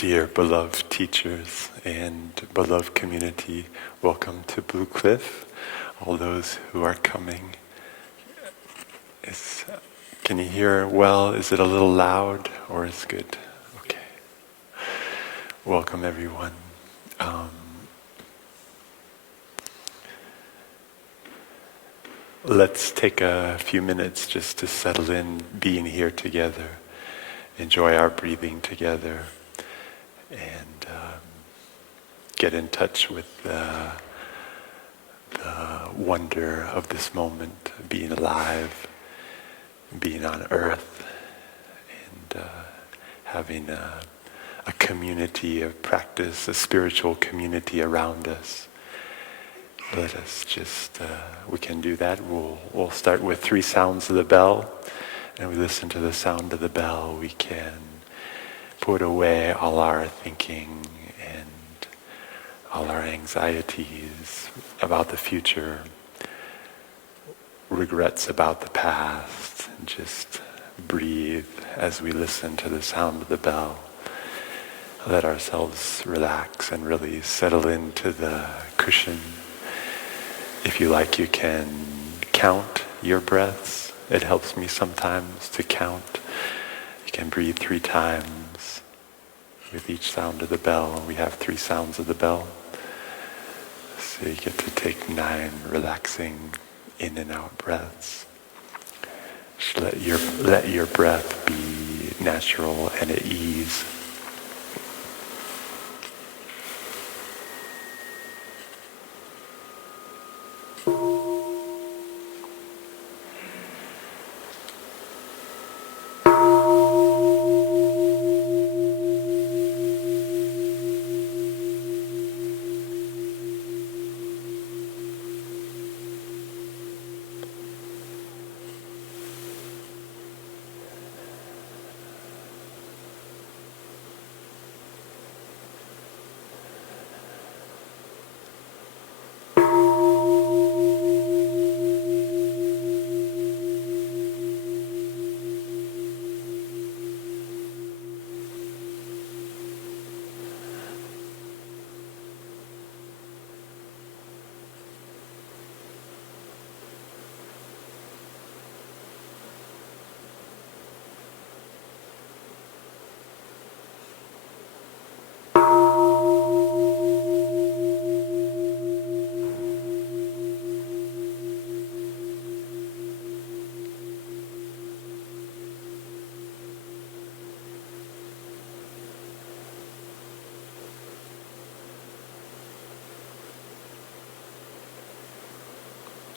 Dear beloved teachers and beloved community, welcome to Blue Cliff. All those who are coming, can you hear well? Is it a little loud or is it good? Okay. Welcome everyone. Let's take a few minutes just to settle in being here together, enjoy our breathing together, and get in touch with the wonder of this moment, being alive, being on earth, and having a community of practice, a spiritual community around us. Let us just, we can do that. We'll start with 3 sounds of the bell, and we listen to the sound of the bell. We can put away all our thinking and all our anxieties about the future, regrets about the past, and just breathe as we listen to the sound of the bell. Let ourselves relax and really settle into the cushion. If you like, you can count your breaths. It helps me sometimes to count. You can breathe 3 times with each sound of the bell. We have 3 sounds of the bell. So you get to take 9 relaxing in and out breaths. Just let your breath be natural and at ease.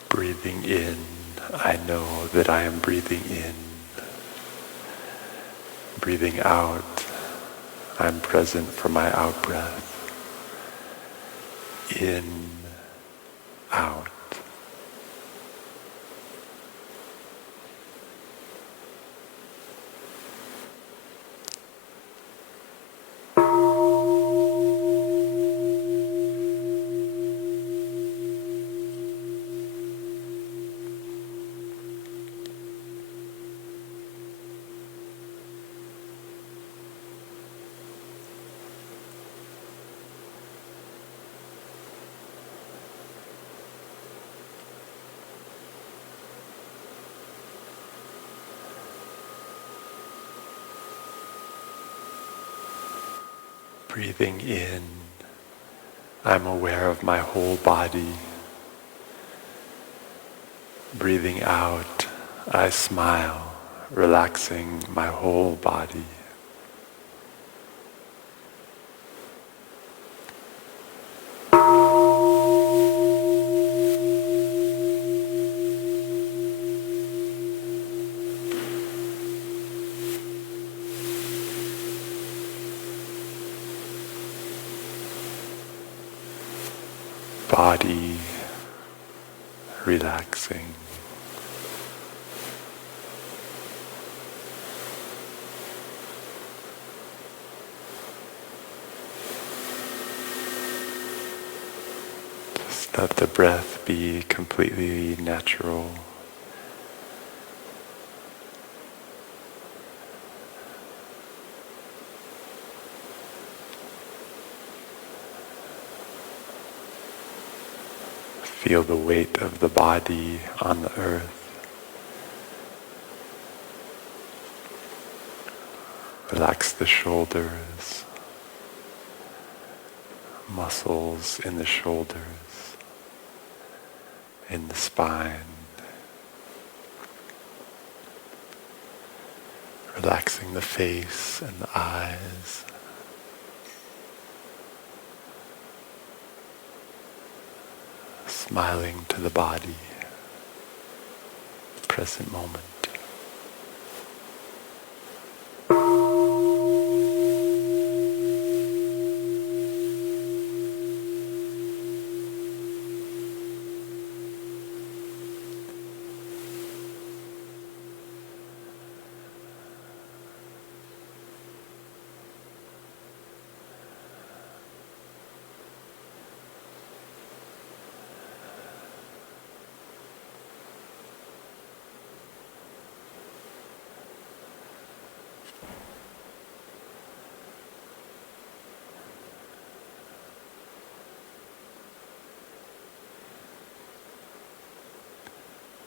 Breathing in, I know that I am breathing in. Breathing out, I'm present for my out-breath. In, out. Breathing in, I'm aware of my whole body. Breathing out, I smile, relaxing my whole body. Body relaxing. Just let the breath be completely natural. Feel the weight of the body on the earth. Relax the shoulders, muscles in the shoulders, in the spine. Relaxing the face and the eyes. Smiling to the body, present moment.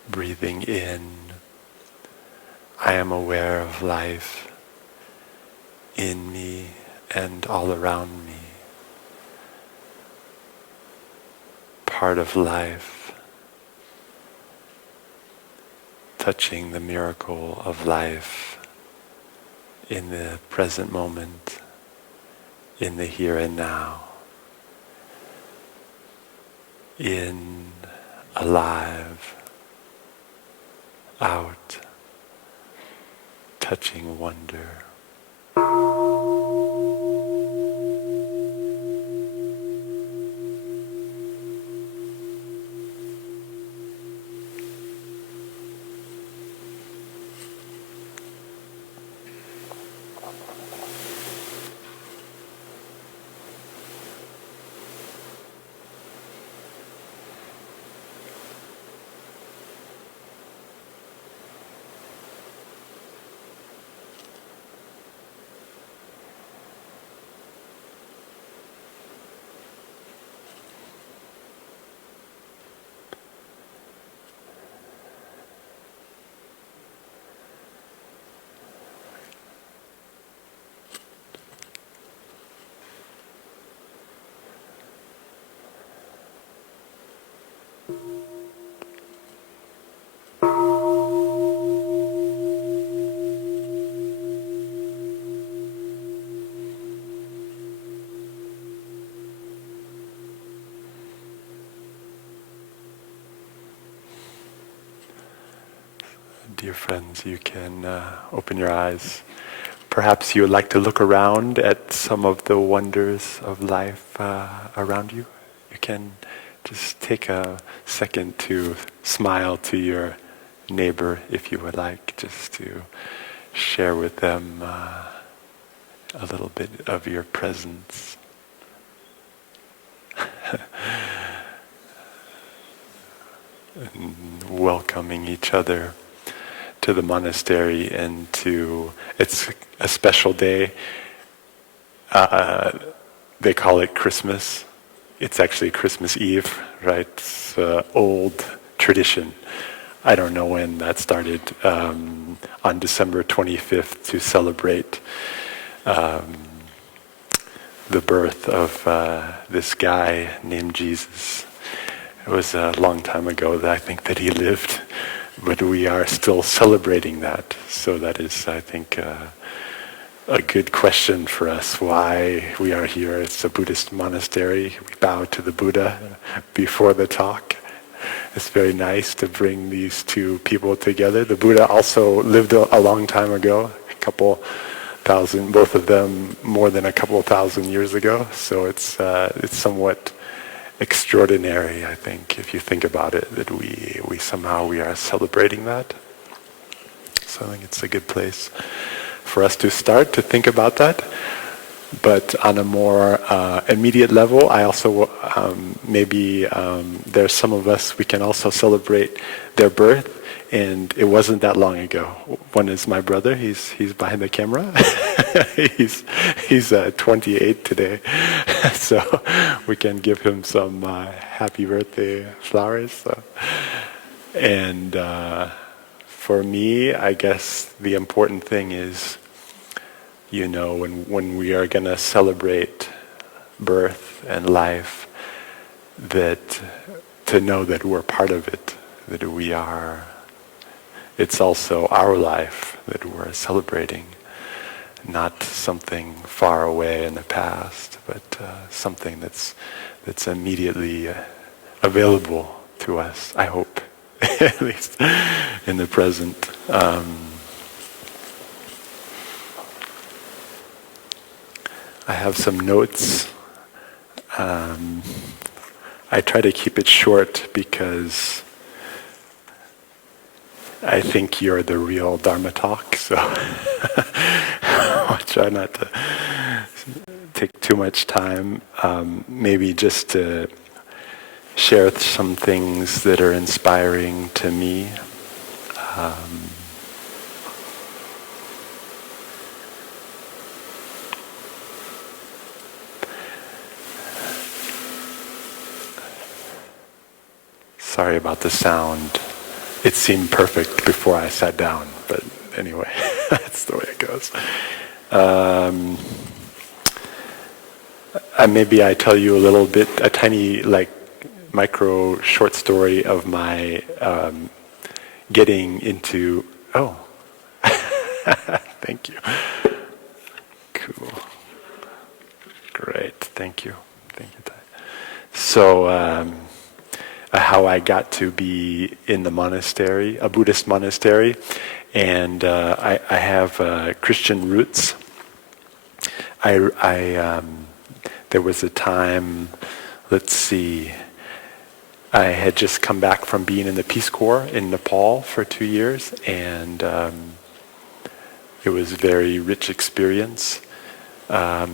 Breathing in, I am aware of life in me and all around me. Part of life, touching the miracle of life in the present moment, in the here and now. In, alive, out, touching wonder. Dear friends, you can open your eyes. Perhaps you would like to look around at some of the wonders of life around you. You can just take a second to smile to your neighbor if you would like, just to share with them a little bit of your presence. And welcoming each other to the monastery and to, it's a special day. They call it Christmas. It's actually Christmas Eve, right? It's an old tradition. I don't know when that started, on December 25th to celebrate the birth of this guy named Jesus. It was a long time ago that I think that he lived, but we are still celebrating that. So that is, I think, a good question for us, why we are here. It's a Buddhist monastery. We bow to the Buddha before the talk. It's very nice to bring these two people together. The Buddha also lived a long time ago, a couple thousand, both of them more than a couple thousand years ago. So it's somewhat extraordinary, I think, if you think about it, that we somehow are celebrating that. So I think it's a good place for us to start to think about that. But on a more immediate level, I also maybe there's some of us, we can also celebrate their birth And it wasn't that long ago. One is my brother. He's behind the camera. he's 28 today, so we can give him some happy birthday flowers. So. And for me, I guess the important thing is, when we are going to celebrate birth and life, that to know that we're part of it, that it's also our life that we're celebrating, not something far away in the past, but something that's immediately available to us, I hope, at least in the present. I have some notes. I try to keep it short because I think you're the real Dharma talk, so I'll try not to take too much time. Maybe just to share some things that are inspiring to me. Sorry about the sound. It seemed perfect before I sat down, but anyway, that's the way it goes. Maybe I tell you a tiny, micro short story of my getting into. Oh, thank you. Cool. Great. Thank you. So. How I got to be in the monastery, a Buddhist monastery, and I have Christian roots. There was a time, I had just come back from being in the Peace Corps in Nepal for 2 years, and it was a very rich experience. A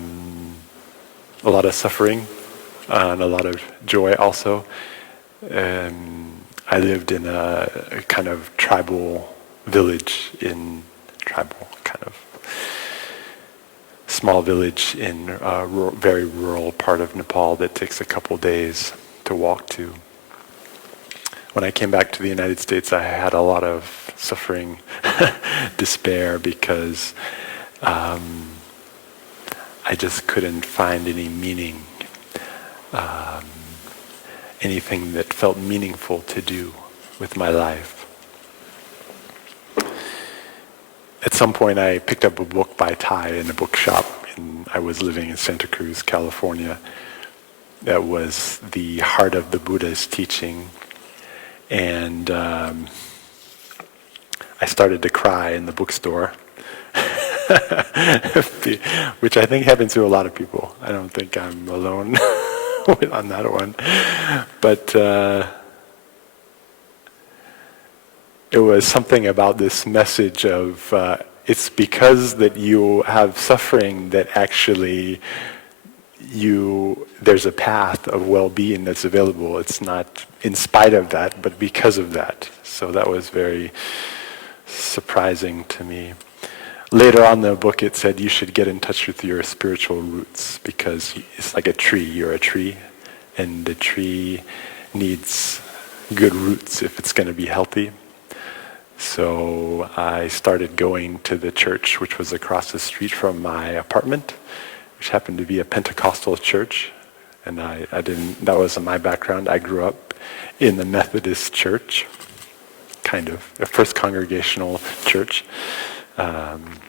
lot of suffering and a lot of joy also. I lived in a kind of tribal village small village in a very rural part of Nepal that takes a couple days to walk to. When I came back to the United States, I had a lot of suffering, despair, because I just couldn't find any meaning. Anything that felt meaningful to do with my life. At some point I picked up a book by Thai in a bookshop, and I was living in Santa Cruz, California. That was The Heart of the Buddha's Teaching. And I started to cry in the bookstore, which I think happens to a lot of people. I don't think I'm alone on that one. But it was something about this message of it's because that you have suffering that actually there's a path of well-being that's available. It's not in spite of that, but because of that. So that was very surprising to me. Later on in the book it said you should get in touch with your spiritual roots, because it's like a tree. You're a tree, and the tree needs good roots if it's going to be healthy. So I started going to the church, which was across the street from my apartment, which happened to be a Pentecostal church. And that wasn't my background. I grew up in the Methodist church, kind of, a First Congregational church.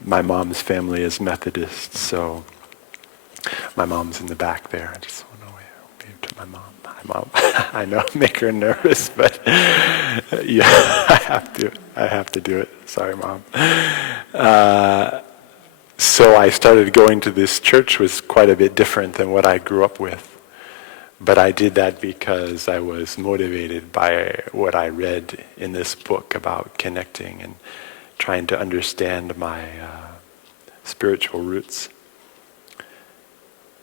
My mom's family is Methodist, so my mom's in the back there. I just want to wave to my mom. Hi, Mom. I know, make her nervous, but yeah, I have to do it. Sorry, Mom. So I started going to this church. Was quite a bit different than what I grew up with. But I did that because I was motivated by what I read in this book about connecting and trying to understand my spiritual roots.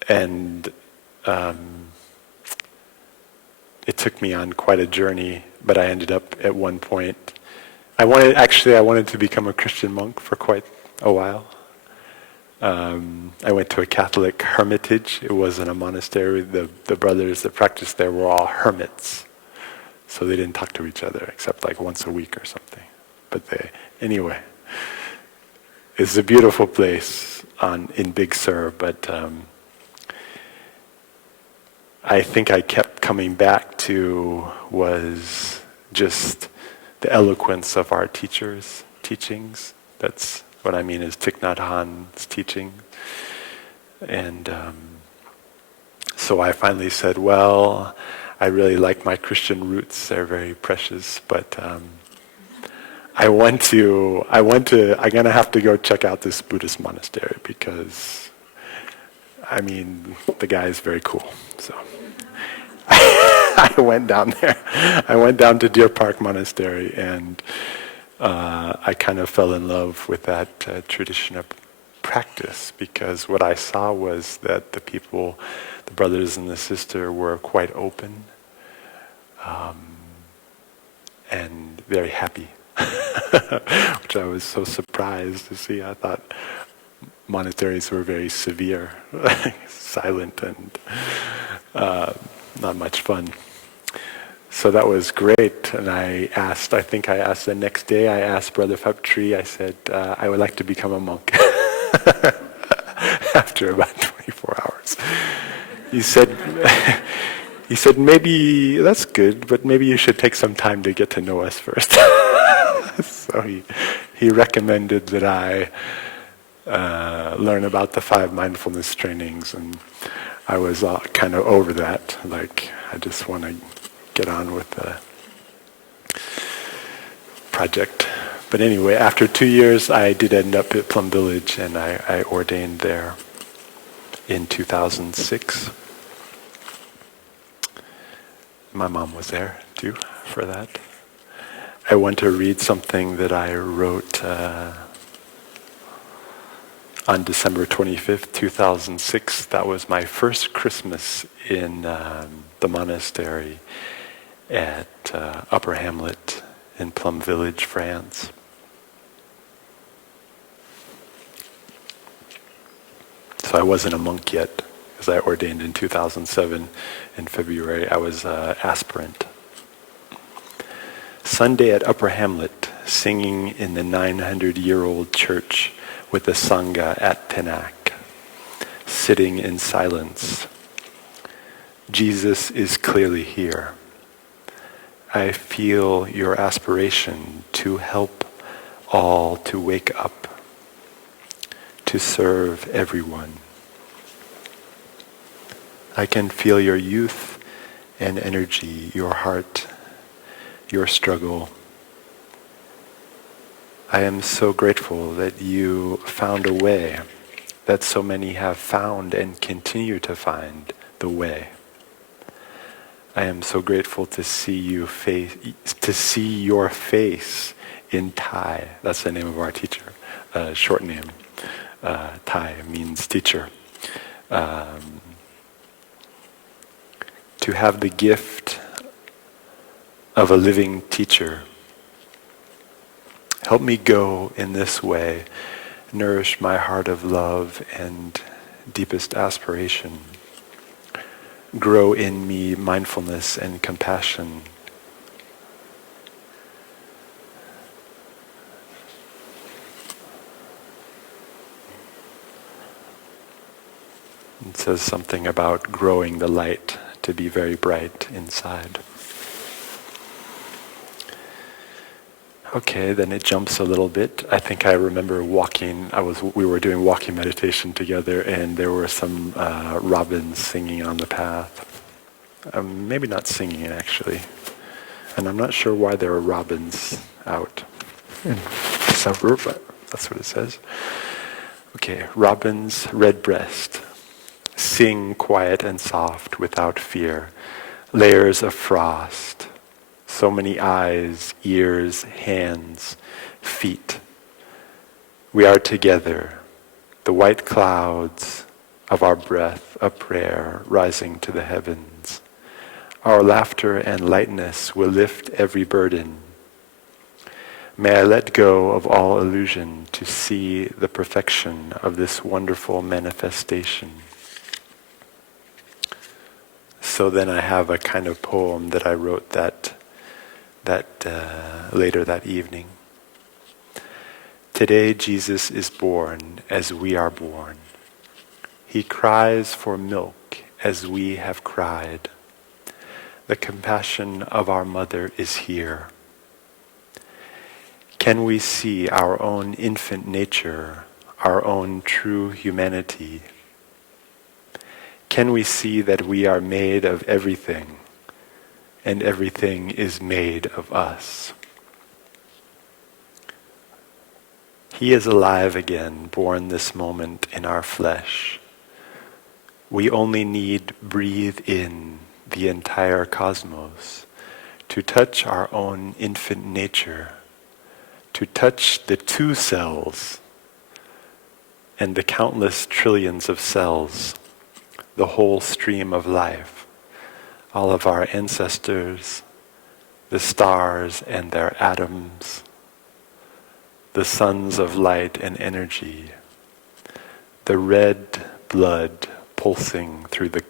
And it took me on quite a journey, but I ended up at one point, I wanted to become a Christian monk for quite a while. I went to a Catholic hermitage. It wasn't a monastery. The brothers that practiced there were all hermits. So they didn't talk to each other except like once a week or something. But anyway, it's a beautiful place in Big Sur, but I think I kept coming back to was just the eloquence of our teachers' teachings. That's what I mean is Thich Nhat Hanh's teaching. And so I finally said, well, I really like my Christian roots. They're very precious, but I'm going to have to go check out this Buddhist monastery because, I mean, the guy is very cool. So I went down there. I went down to Deer Park Monastery, and I kind of fell in love with that tradition of practice, because what I saw was that the people, the brothers and the sister, were quite open and very happy, which I was so surprised to see. I thought monasteries were very severe, silent, and not much fun. So that was great, and I think I asked the next day, I asked Brother Phap-Tri, I said, I would like to become a monk after about 24 hours. He said, maybe that's good, but maybe you should take some time to get to know us first. So he recommended that I learn about the 5 mindfulness trainings, and I was kind of over that. Like, I just want to get on with the project. But anyway, after 2 years, I did end up at Plum Village, and I ordained there in 2006. My mom was there, too, for that. I want to read something that I wrote on December 25th, 2006. That was my first Christmas in the monastery at Upper Hamlet in Plum Village, France. So I wasn't a monk yet, because I ordained in 2007 in February. I was an aspirant. Sunday at Upper Hamlet, singing in the 900-year-old church with the Sangha at Tenak, sitting in silence. Jesus is clearly here. I feel your aspiration to help all to wake up, to serve everyone. I can feel your youth and energy, your heart, your struggle. I am so grateful that you found a way, that so many have found and continue to find the way. I am so grateful to see your face in Thai. That's the name of our teacher, short name. Thai means teacher. To have the gift of a living teacher. Help me go in this way, nourish my heart of love and deepest aspiration. Grow in me mindfulness and compassion. It says something about growing the light to be very bright inside. Okay, then it jumps a little bit. I think I remember we were doing walking meditation together, and there were some robins singing on the path. Maybe not singing, actually. And I'm not sure why there were robins out in December, but that's what it says. Okay, robins, redbreast. Sing quiet and soft without fear. Layers of frost. So many eyes, ears, hands, feet. We are together, the white clouds of our breath, a prayer rising to the heavens. Our laughter and lightness will lift every burden. May I let go of all illusion to see the perfection of this wonderful manifestation. So then I have a kind of poem that I wrote that later that evening. Today Jesus is born as we are born. He cries for milk as we have cried. The compassion of our mother is here. Can we see our own infant nature, our own true humanity? Can we see that we are made of everything, and everything is made of us? He is alive again, born this moment in our flesh. We only need breathe in the entire cosmos to touch our own infant nature, to touch the 2 cells and the countless trillions of cells, the whole stream of life, all of our ancestors, the stars and their atoms, the suns of light and energy, the red blood pulsing through the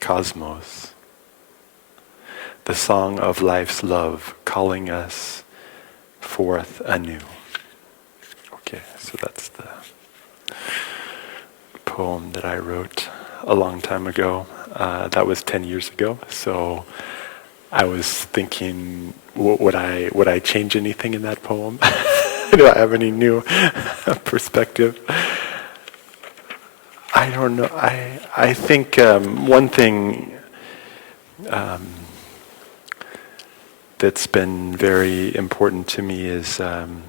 cosmos, the song of life's love calling us forth anew. Okay, so that's the poem that I wrote a long time ago. That was 10 years ago. So I was thinking, would I change anything in that poem? Do I have any new perspective? I don't know. I think one thing that's been very important to me is and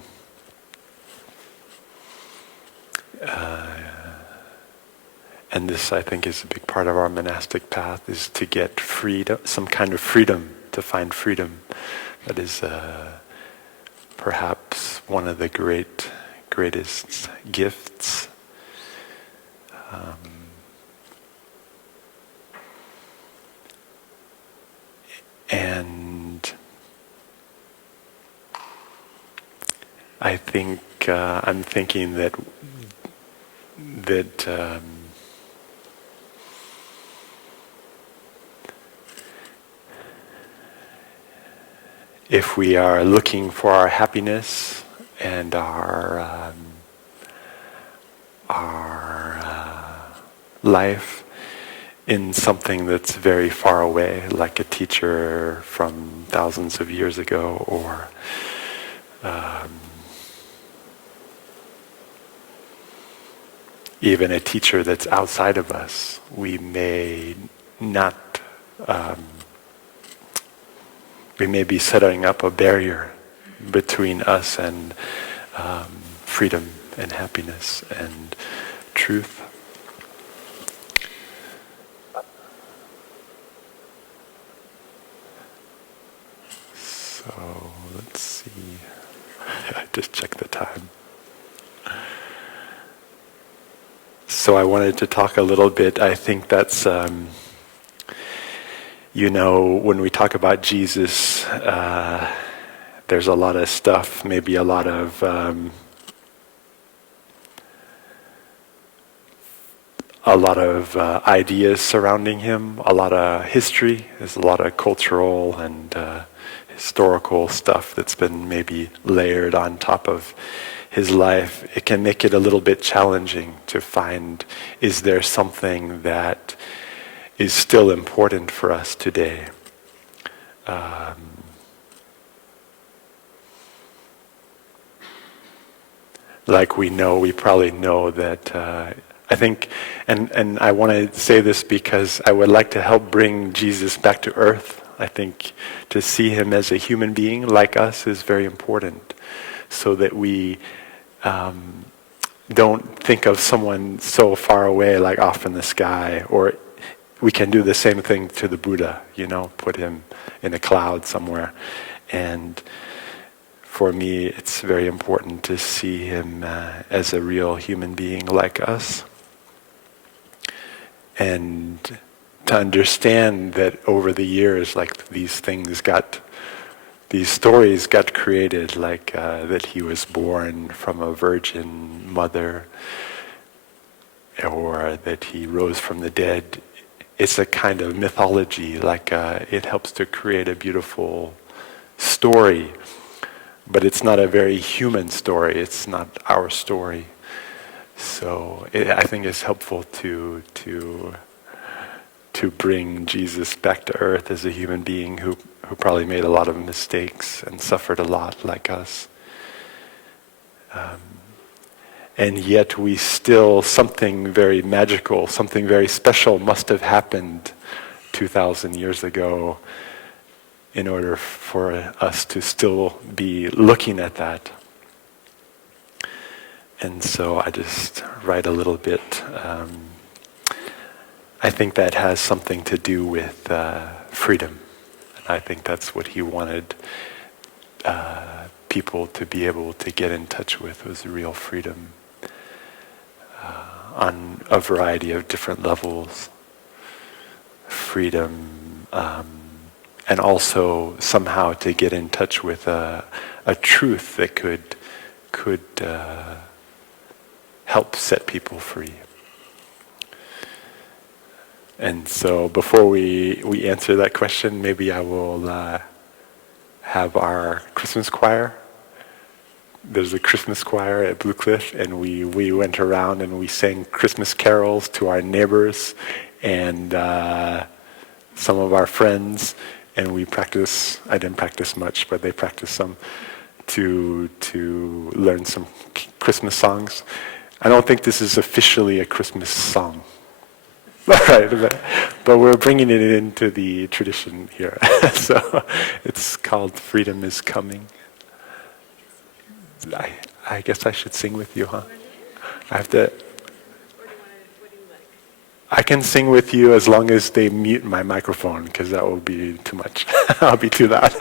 this I think is a big part of our monastic path, is to get freedom, some kind of freedom, to find freedom. That is perhaps one of the greatest gifts. And I think I'm thinking that if we are looking for our happiness and our life in something that's very far away, like a teacher from thousands of years ago, or even a teacher that's outside of us, we may not, we may be setting up a barrier between us and freedom and happiness and truth. So let's see. I just checked the time. So I wanted to talk a little bit. I think that's, when we talk about Jesus, there's a lot of stuff, maybe a lot of ideas surrounding him, a lot of history. There's a lot of cultural and historical stuff that's been maybe layered on top of his life. It can make it a little bit challenging to find, is there something that is still important for us today? Like we probably know that I think, and I want to say this because I would like to help bring Jesus back to earth. I think to see him as a human being like us is very important, so that we don't think of someone so far away, like off in the sky, or we can do the same thing to the Buddha, put him in a cloud somewhere. And for me, it's very important to see him as a real human being like us. And to understand that over the years, like these things got these stories got created, like that he was born from a virgin mother, or that he rose from the dead. It's a kind of mythology, like it helps to create a beautiful story, but it's not a very human story. It's not our story. So I think it's helpful to bring Jesus back to earth as a human being who probably made a lot of mistakes and suffered a lot like us. And yet we still, something very magical, something very special must have happened 2,000 years ago in order for us to still be looking at that. And so I just write a little bit. I think that has something to do with freedom. And I think that's what he wanted people to be able to get in touch with, was real freedom on a variety of different levels. Freedom, and also somehow to get in touch with a truth that could help set people free. And so before we answer that question, maybe I will have our Christmas choir. There's a Christmas choir at Blue Cliff, and we went around and we sang Christmas carols to our neighbors and some of our friends, and we practice. I didn't practice much, but they practiced some to learn some Christmas songs. I don't think this is officially a Christmas song. Right, but we're bringing it into the tradition here. So it's called Freedom is Coming. I guess I should sing with you, huh? I have to. I can sing with you as long as they mute my microphone, because that will be too much. I'll be too loud.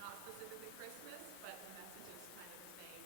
Not specifically Christmas, but the message is kind of the same.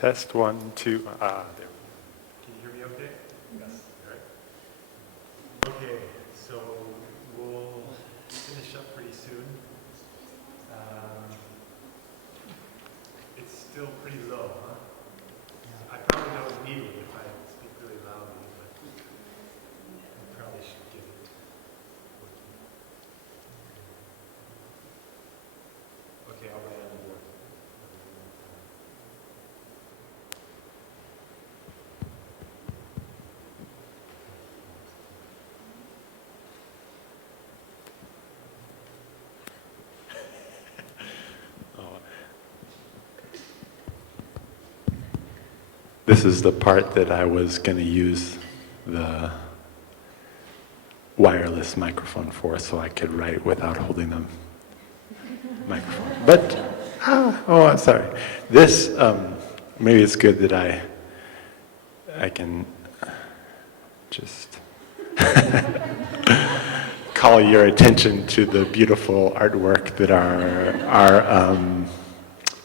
Test 1, 2. There. Can you hear me okay? Yes. All right. Okay, so we'll finish up pretty soon. It's still pretty low, huh? I probably don't need it if I speak really loudly, but I probably should get it. Okay, I'll write on the board. This is the part that I was going to use the wireless microphone for, so I could write without holding the microphone. But, I'm sorry. This, maybe it's good that I can just call your attention to the beautiful artwork that our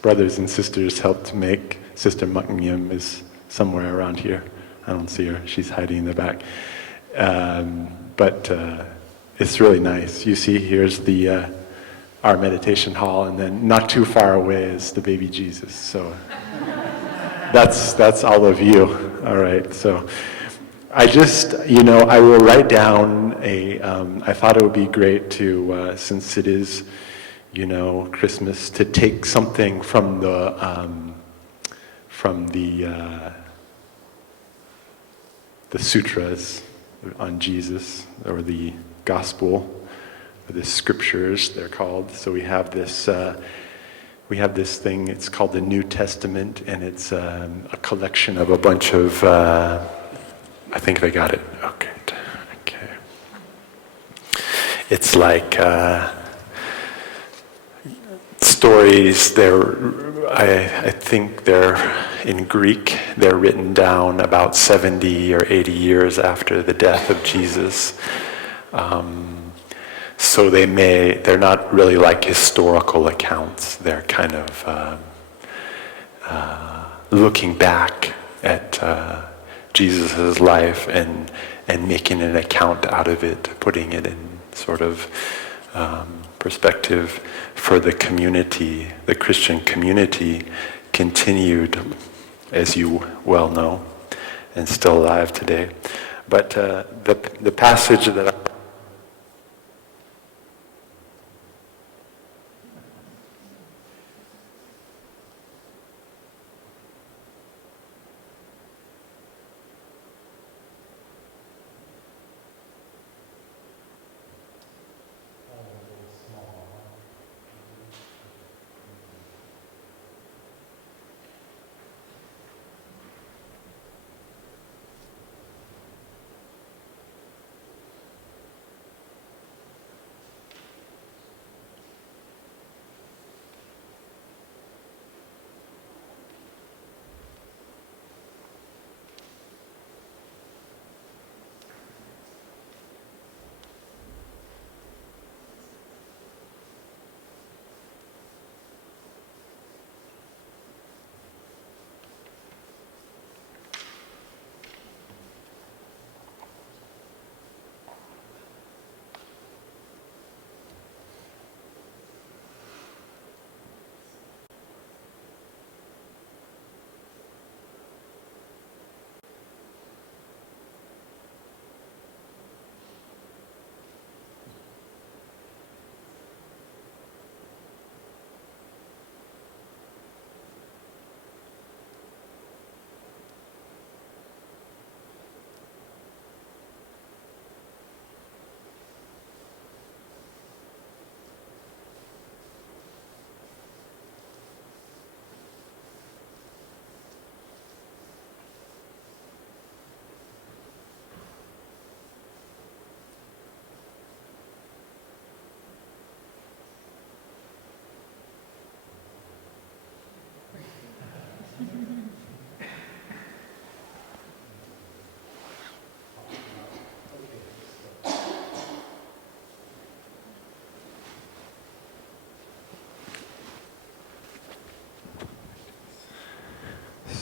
brothers and sisters helped make. Sister Mucknyam is somewhere around here. I don't see her. She's hiding in the back. But it's really nice. You see, here's our meditation hall, and then not too far away is the baby Jesus. So that's all of you. All right. So I just, I will write down I thought it would be great to, since it is, Christmas, to take something from the sutras on Jesus, or the gospel, or the scriptures, they're called. So we have this thing, it's called the New Testament, and it's a collection of a bunch of, I think I got it. Okay. It's like stories. I think they're in Greek. They're written down about 70 or 80 years after the death of Jesus. So they're not really like historical accounts. They're kind of looking back at Jesus' life and making an account out of it, putting it in sort of perspective for the community. The Christian community continued, as you well know, and still alive today. But the passage that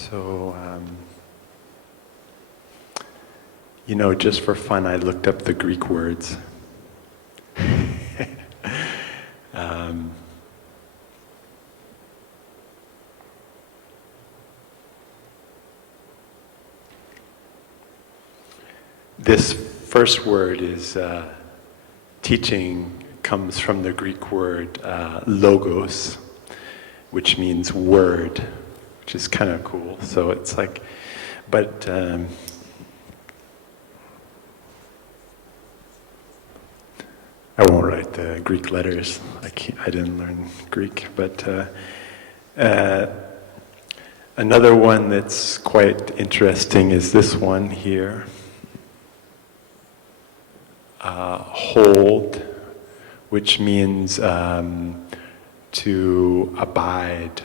So, just for fun, I looked up the Greek words. This first word is teaching, comes from the Greek word logos, which means word, which is kind of cool. So it's like, but I won't write the Greek letters. I didn't learn Greek, but another one that's quite interesting is this one here. Hold, which means to abide.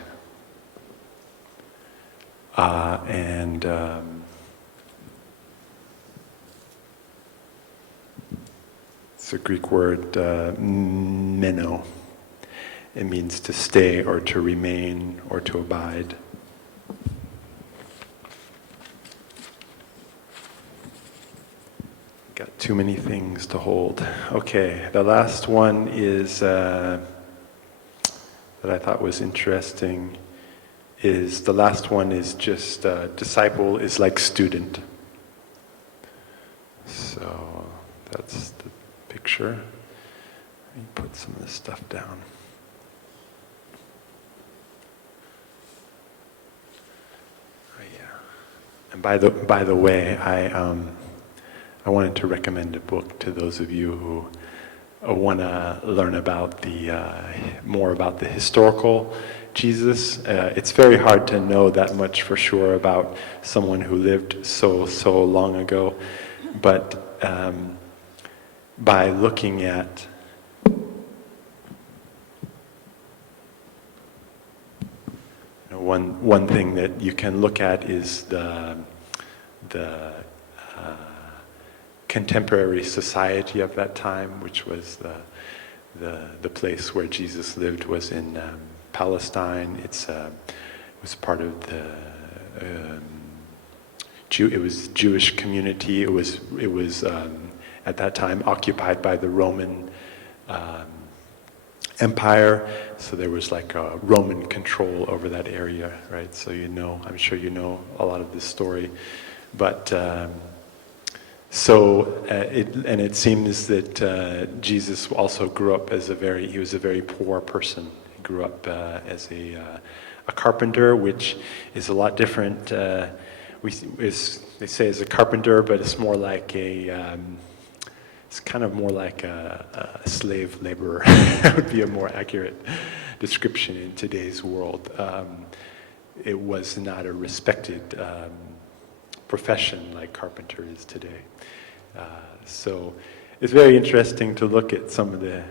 And it's a Greek word, meno. It means to stay or to remain or to abide. Got too many things to hold. Okay, the last one is that I thought was interesting is the last one is just disciple is like student. So that's the picture. Let me put some of this stuff down. Oh, yeah. And by the way, I wanted to recommend a book to those of you who want to learn about more about the historical Jesus. It's very hard to know that much for sure about someone who lived so long ago, but by looking at one thing that you can look at is the contemporary society of that time, which was the place where Jesus lived was in Palestine. It was part of it was Jewish community. It was at that time occupied by the Roman Empire, so there was like a Roman control over that area, right? So I'm sure you know a lot of this story, but it seems that Jesus also grew up he was a very poor person. He grew up as a carpenter, which is a lot different. They say as a carpenter, but it's more like it's kind of more like a slave laborer. That would be a more accurate description in today's world. It was not a respected profession like carpenter is today. So it's very interesting to look at some of the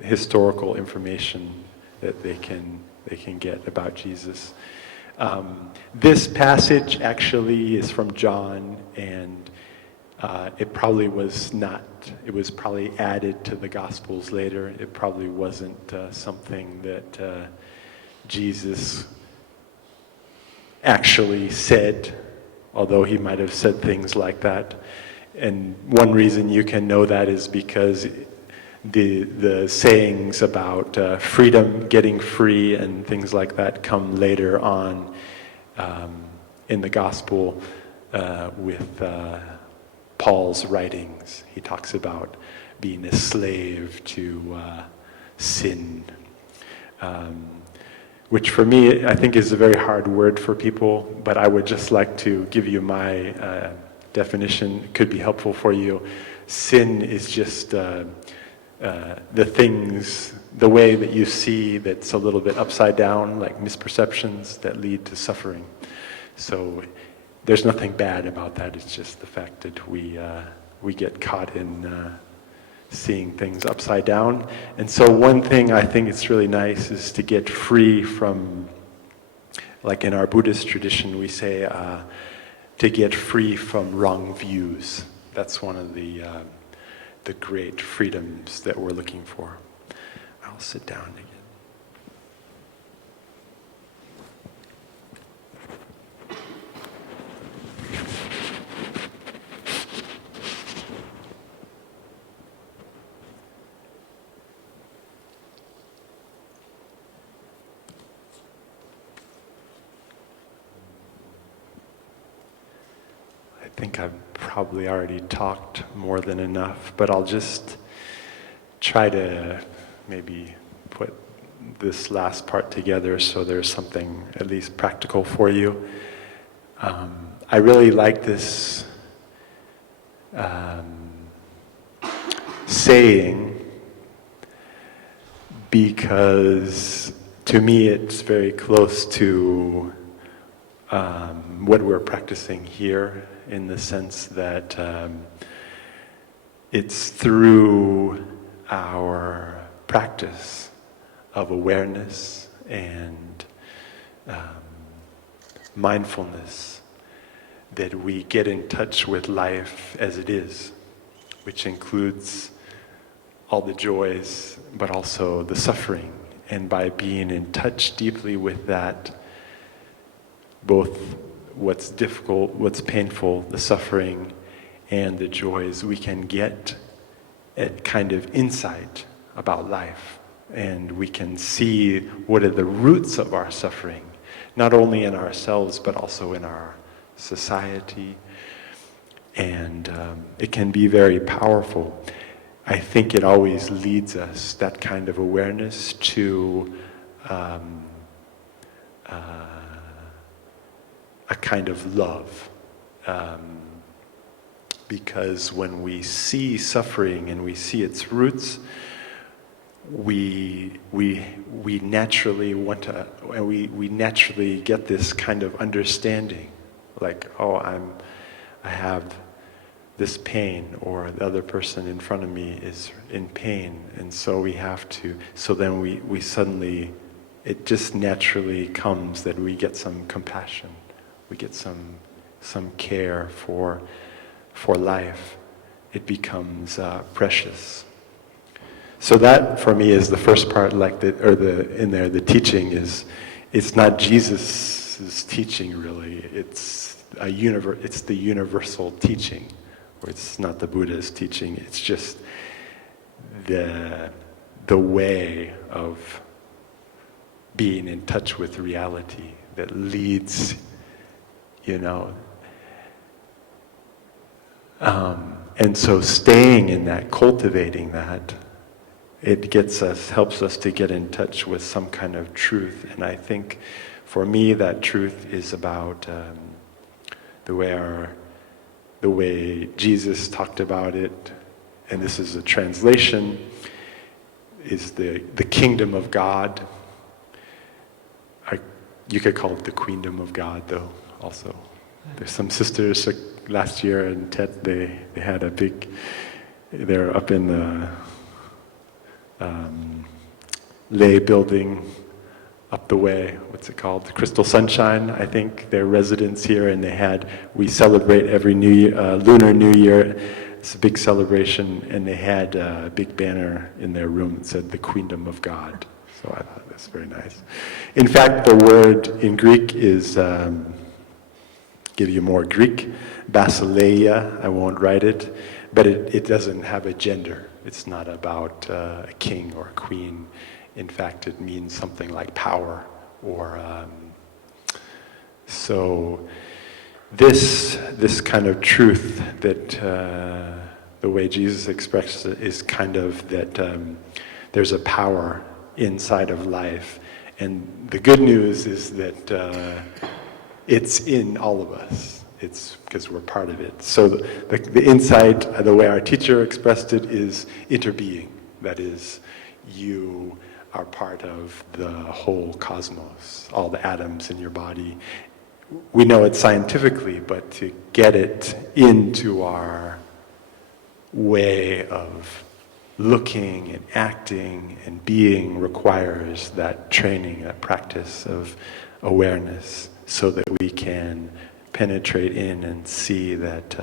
historical information that they can get about Jesus. This passage actually is from John, and it probably was not. It was probably added to the Gospels later. It probably wasn't something that Jesus actually said, although he might have said things like that. And one reason you can know that is because the sayings about freedom, getting free, and things like that come later on in the Gospel with Paul's writings. He talks about being a slave to sin, which for me I think is a very hard word for people, but I would just like to give you my definition. It could be helpful for you. Sin is just the things, the way that you see that's a little bit upside down, like misperceptions that lead to suffering. So there's nothing bad about that. It's just the fact that we get caught in seeing things upside down. And so one thing I think it's really nice is to get free from, like in our Buddhist tradition, we say to get free from wrong views. That's one of the great freedoms that we're looking for. I'll sit down again. think I've probably already talked more than enough, but I'll just try to maybe put this last part together so there's something at least practical for you. I really like this saying because to me it's very close to what we're practicing here, in the sense that it's through our practice of awareness and mindfulness that we get in touch with life as it is, which includes all the joys, but also the suffering. And by being in touch deeply with that, both what's difficult, what's painful, the suffering, and the joys, we can get a kind of insight about life. And we can see what are the roots of our suffering, not only in ourselves, but also in our society. And it can be very powerful. I think it always leads us, that kind of awareness, to a kind of love. Because when we see suffering and we see its roots, we naturally want to, we naturally get this kind of understanding, like, oh, I have this pain, or the other person in front of me is in pain, and so we have to, so then we suddenly, it just naturally comes that we get some compassion, we get some care for life. It becomes precious. So that for me is the first part, like the teaching is, it's not Jesus' teaching really, it's the universal teaching. Or it's not the Buddha's teaching, it's just the way of being in touch with reality that leads, and so staying in that, cultivating that, it helps us to get in touch with some kind of truth. And I think for me that truth is about the way Jesus talked about it, and this is a translation, is the kingdom of God. You could call it the queendom of God, though, also. There's some sisters last year in Tet, they had they're up in the lay building up the way, what's it called? Crystal Sunshine, I think, their residence here, and we celebrate every Lunar New Year. It's a big celebration, and they had a big banner in their room that said, the Queendom of God. So I thought that's very nice. In fact, the word in Greek is, give you more Greek, basileia, I won't write it, but it doesn't have a gender. It's not about a king or a queen. In fact, it means something like power, or so this kind of truth that the way Jesus expresses it is kind of that there's a power inside of life, and the good news is that it's in all of us. It's because we're part of it. So the insight, the way our teacher expressed it, is interbeing. That is, you are part of the whole cosmos, all the atoms in your body. We know it scientifically, but to get it into our way of looking and acting and being requires that training, that practice of awareness, so that we can penetrate in and see that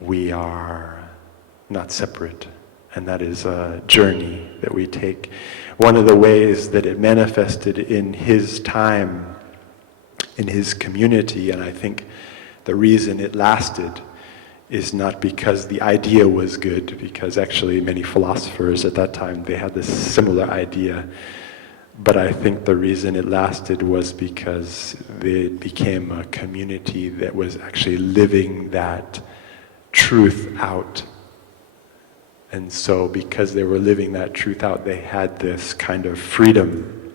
we are not separate. And that is a journey that we take. One of the ways that it manifested in his time, in his community, and I think the reason it lasted is not because the idea was good, because actually many philosophers at that time, they had this similar idea But I think the reason it lasted was because it became a community that was actually living that truth out. And so because they were living that truth out, they had this kind of freedom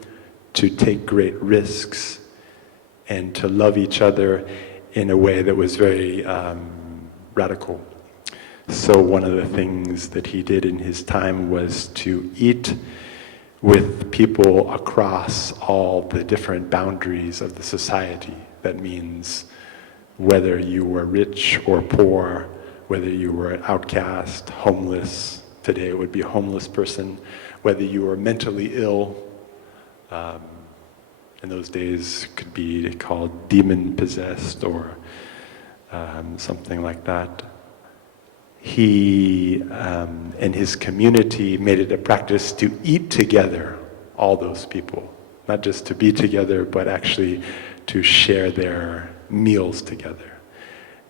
to take great risks and to love each other in a way that was very radical. So one of the things that he did in his time was to eat with people across all the different boundaries of the society. That means whether you were rich or poor, whether you were an outcast, homeless, today it would be a homeless person, whether you were mentally ill, in those days could be called demon-possessed or something like that. He and his community made it a practice to eat together, all those people. Not just to be together, but actually to share their meals together.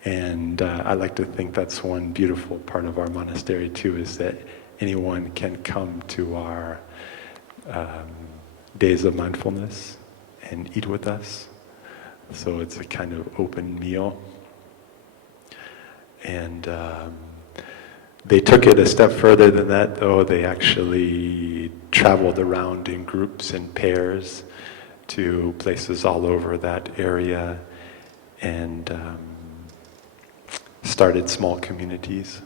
And I like to think that's one beautiful part of our monastery too, is that anyone can come to our days of mindfulness and eat with us. So it's a kind of open meal. And they took it a step further than that, though. They actually traveled around in groups and pairs to places all over that area and started small communities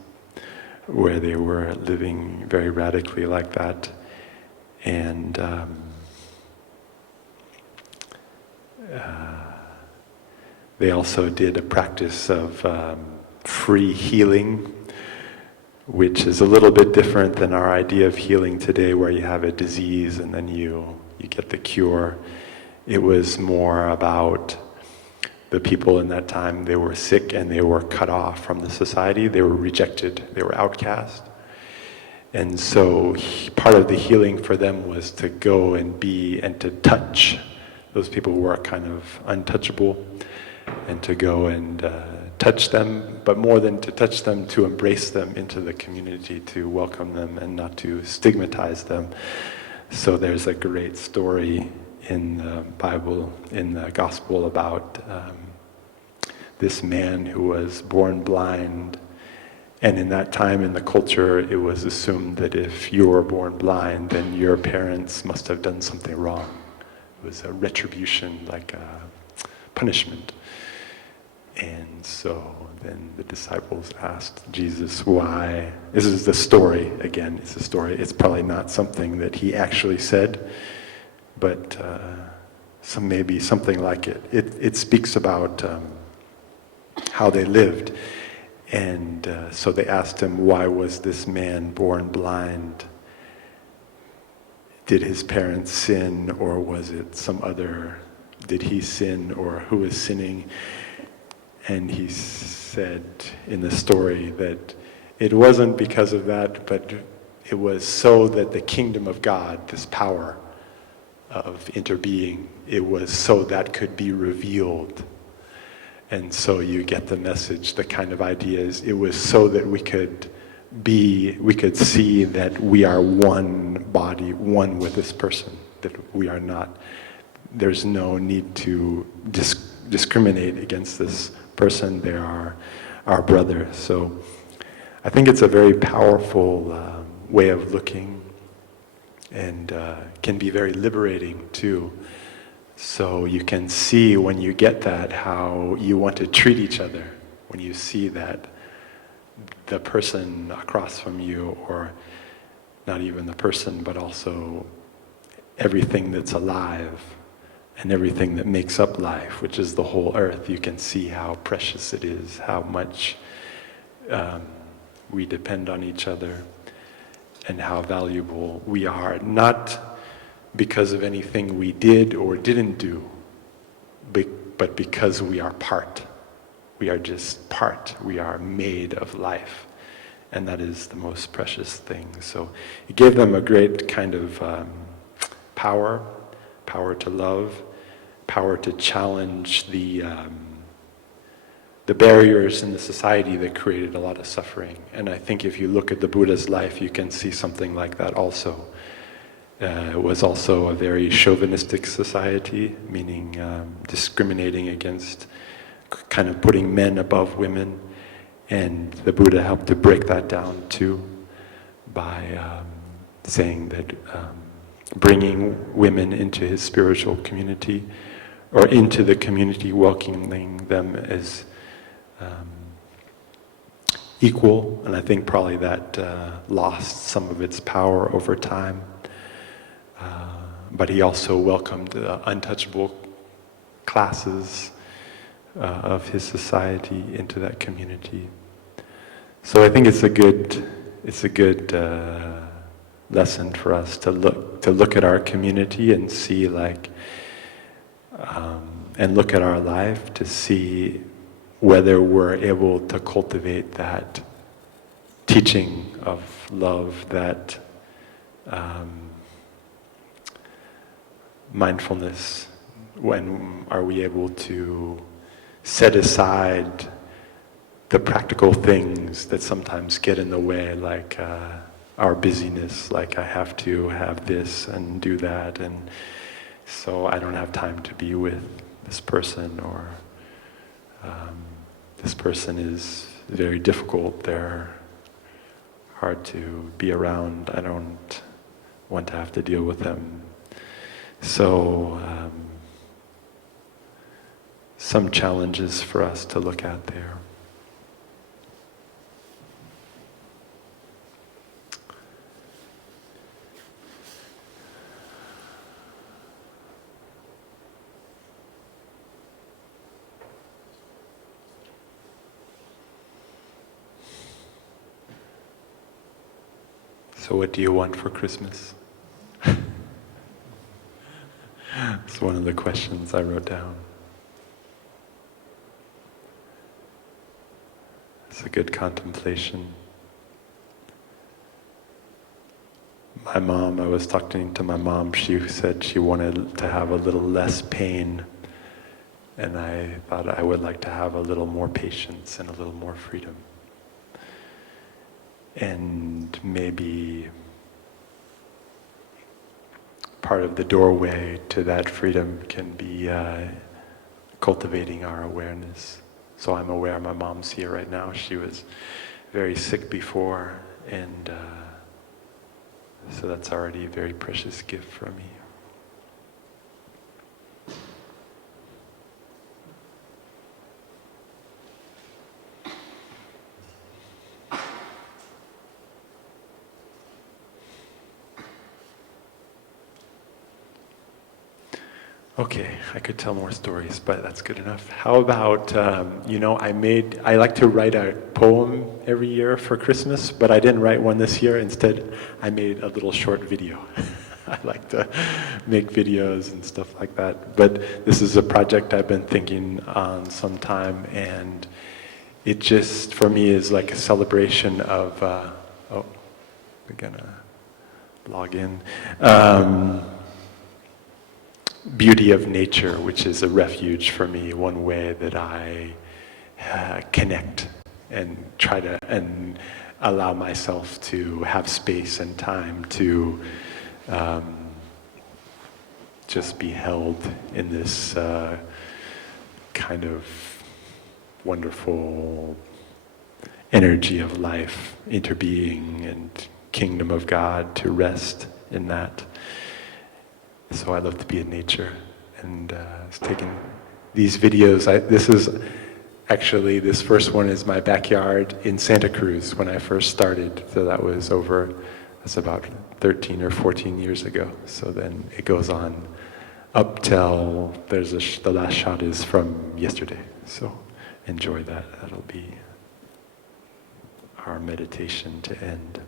where they were living very radically like that. And they also did a practice of free healing, which is a little bit different than our idea of healing today, where you have a disease and then you get the cure. It was more about the people in that time. They were sick and they were cut off from the society. They were rejected. They were outcast. And so part of the healing for them was to go and be and to touch those people who were kind of untouchable, and to go and touch them, but more than to touch them, to embrace them into the community, to welcome them and not to stigmatize them. So there's a great story in the Bible, in the Gospel, about this man who was born blind. And in that time in the culture, it was assumed that if you were born blind, then your parents must have done something wrong. It was a retribution, like a punishment. And so then the disciples asked Jesus why. This is the story, again, it's a story. It's probably not something that he actually said, but maybe something like it. It speaks about how they lived. And so they asked him, why was this man born blind? Did his parents sin, or was it some other, did he sin, or who was sinning? And he said in the story that it wasn't because of that, but it was so that the kingdom of God, this power of interbeing, it was so that could be revealed. And so you get the message, the kind of idea is, it was so that we could see that we are one body, one with this person, that we are not, there's no need to discriminate against this person, they are our brother. So I think it's a very powerful way of looking, and can be very liberating too. So you can see when you get that how you want to treat each other, when you see that the person across from you, or not even the person, but also everything that's alive and everything that makes up life, which is the whole earth, you can see how precious it is, how much we depend on each other, and how valuable we are, not because of anything we did or didn't do, but because we are part. We are just part. We are made of life. And that is the most precious thing. So it gave them a great kind of power to love, power to challenge the barriers in the society that created a lot of suffering. And I think if you look at the Buddha's life, you can see something like that also. was also a very chauvinistic society, meaning discriminating against, kind of putting men above women. And the Buddha helped to break that down too by saying that bringing women into his spiritual community, or into the community, welcoming them as equal. And I think probably that lost some of its power over time. But he also welcomed untouchable classes of his society into that community. So I think it's a good lesson for us to look at our community and see and look at our life to see whether we're able to cultivate that teaching of love, that mindfulness. When are we able to set aside the practical things that sometimes get in the way, like our busyness, like I have to have this and do that, and so I don't have time to be with this person, or this person is very difficult, they're hard to be around, I don't want to have to deal with them. So some challenges for us to look at there. So what do you want for Christmas? It's one of the questions I wrote down. It's a good contemplation. My mom, I was talking to my mom, she said she wanted to have a little less pain, and I thought I would like to have a little more patience and a little more freedom. And maybe part of the doorway to that freedom can be cultivating our awareness. So I'm aware my mom's here right now. She was very sick before, and so that's already a very precious gift for me. Okay, I could tell more stories, but that's good enough. How about, I like to write a poem every year for Christmas, but I didn't write one this year. Instead, I made a little short video. I like to make videos and stuff like that. But this is a project I've been thinking on some time, and it just, for me, is like a celebration of, we're gonna log in. Beauty of nature, which is a refuge for me, one way that I connect and try to and allow myself to have space and time to just be held in this kind of wonderful energy of life, interbeing and kingdom of God, to rest in that. So I love to be in nature, and it's taking these videos. This first one is my backyard in Santa Cruz when I first started. So that's about 13 or 14 years ago. So then it goes on up till the last shot is from yesterday. So enjoy that. That'll be our meditation to end.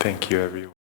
Thank you, everyone.